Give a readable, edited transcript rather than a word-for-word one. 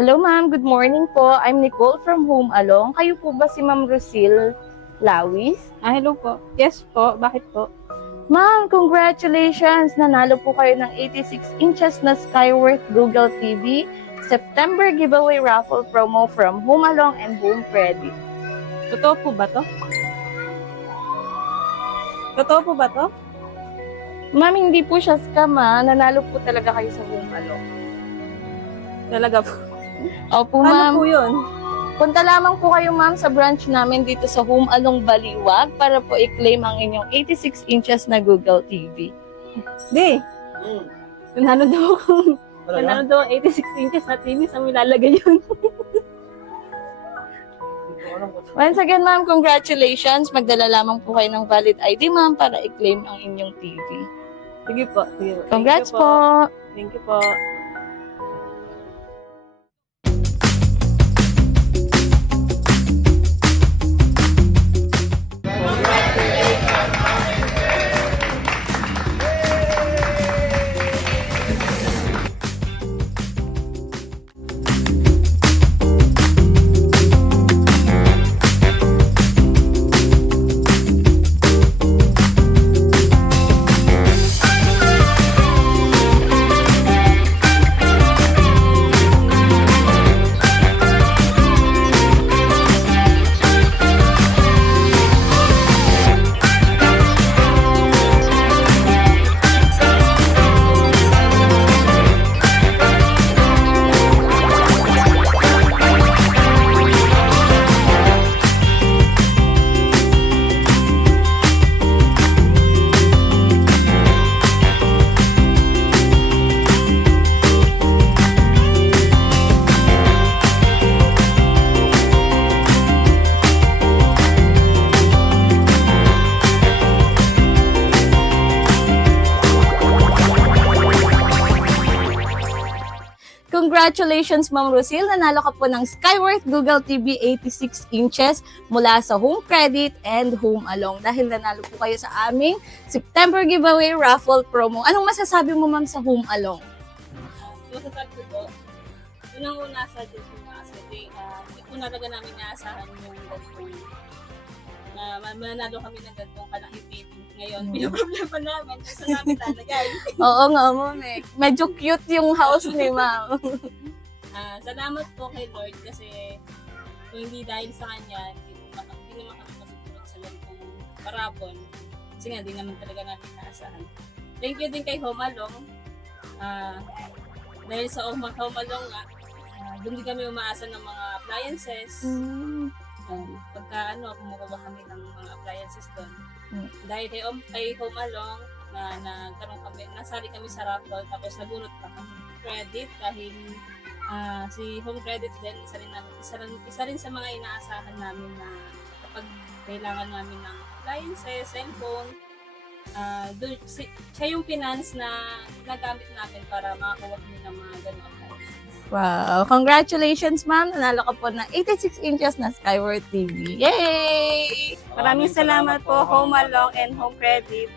Hello ma'am, good morning po. I'm Nicole from Home Along. Kayo po ba si Ma'am Rosil Lawis? Hello po. Yes po. Bakit po? Ma'am, congratulations! Nanalo po kayo ng 86 inches na Skyworth Google TV September giveaway raffle promo from Home Along and Home Credit. Totoo po ba to? Totoo po ba to? Ma'am, hindi po siya scam ha. Nanalo po talaga kayo sa Home Along. Talaga po. Opo ma'am. Ano po yun? Punta lamang po kayo ma'am sa branch namin dito sa Home Along Baliwag para po i-claim ang inyong 86 inches na Google TV. Di. Nanalo daw akong nanalo daw 86 inches na TV. Saan mo ilalagay yun? Once again ma'am, congratulations. Magdala lamang po kayo ng valid ID ma'am para i-claim ang inyong TV. Sige po. Sige po. Congrats Thank you po. Thank you po. Congratulations, Ma'am Rosil. Nanalo ka po ng Skyworth Google TV 86 inches mula sa Home Credit and Home Along. Dahil nanalo po kayo sa aming September giveaway raffle promo. Anong masasabi mo, Ma'am, sa Home Along? Masasabi ko po, unang-una sa Diyos yung mga asete, hindi po talaga namin naasahan yung ganitong mananalo kami ng ganitong kalaking TV. Ngayon, pinaproblema namin kung saan namin lalagay. Oo nga, Ma'am. Medyo cute yung house ni Ma'am. Salamat po kay Lord kasi kung hindi dahil sa kanya, hindi naman kami masutulog sa ganitong parabon. Kasi nga, di naman talaga namin naasahan. Thank you din kay Home Along. Dahil sa Home Along nga, doon din kami umaasa ng mga appliances. Pagka kumukuha kami ng mga appliances doon. Dahil kay Home Along, nagkaroon kami, nasali kami sa raffle, tapos nabunot pa kami credit dahil si Home Credit din, isa rin sa mga inaasahan namin na kapag kailangan namin ng appliances, cellphone, siya yung finance na nagamit natin para makakuha kami ng mga ganong appliances. Wow. Congratulations, Ma'am. Nanalo ka po ng 86 inches na Skyworth TV. Yay! Maraming salamat po, Home Along and Home Credit.